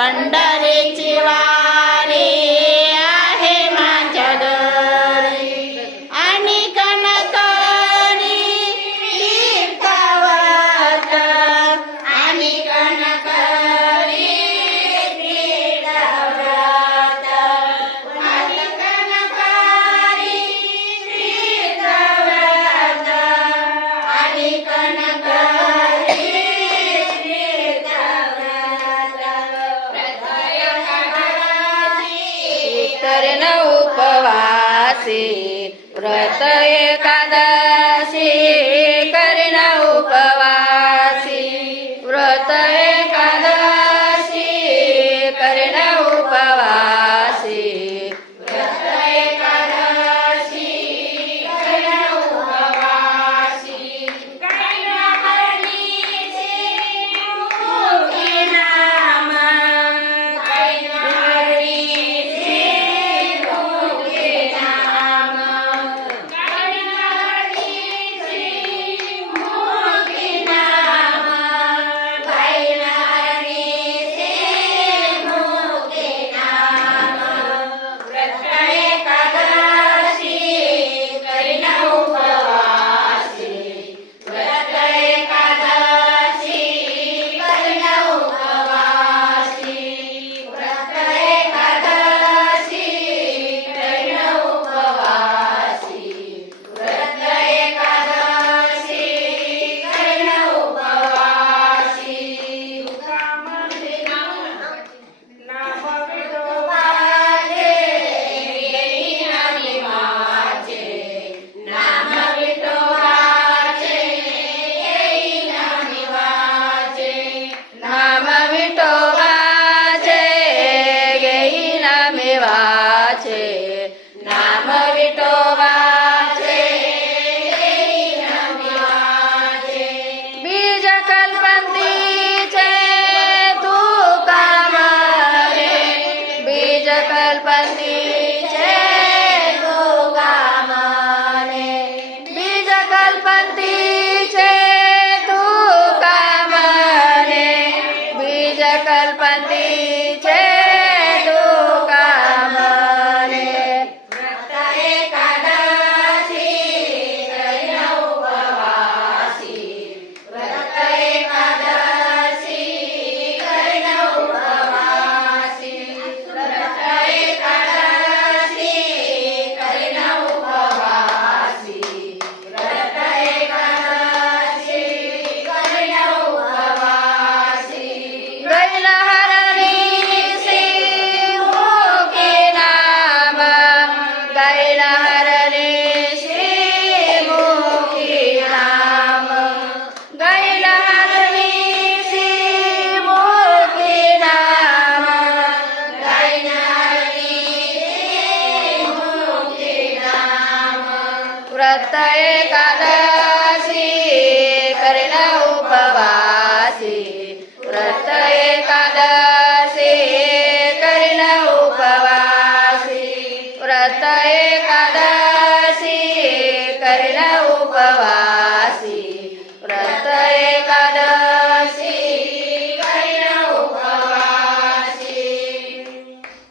पंढरीची वारी आहे माझ्या घरी आणि कणकवली तीर्थावत आणि कणकवली तीर्थावत आणि कणकवली तीर्थावत आणि कणकवली करण उपवासी व्रत एकादशी करण उपवासी व्रत एकादशी करण उपवासी व्रत एकादशी करण उपवासी करण हरणीचे मुखी नाम करण हरणीचे नाम विठोबाचे बीज कल्पंतीचे तुका म्हणे बीज कल्पंतीचे तुका म्हणे बीज कल्पंतीचे तुका म्हणे बीज कल्पंतीचे व्रत एकादशी करण उपवासी व्रत एकादशी करण उपवासी व्रत एकादशी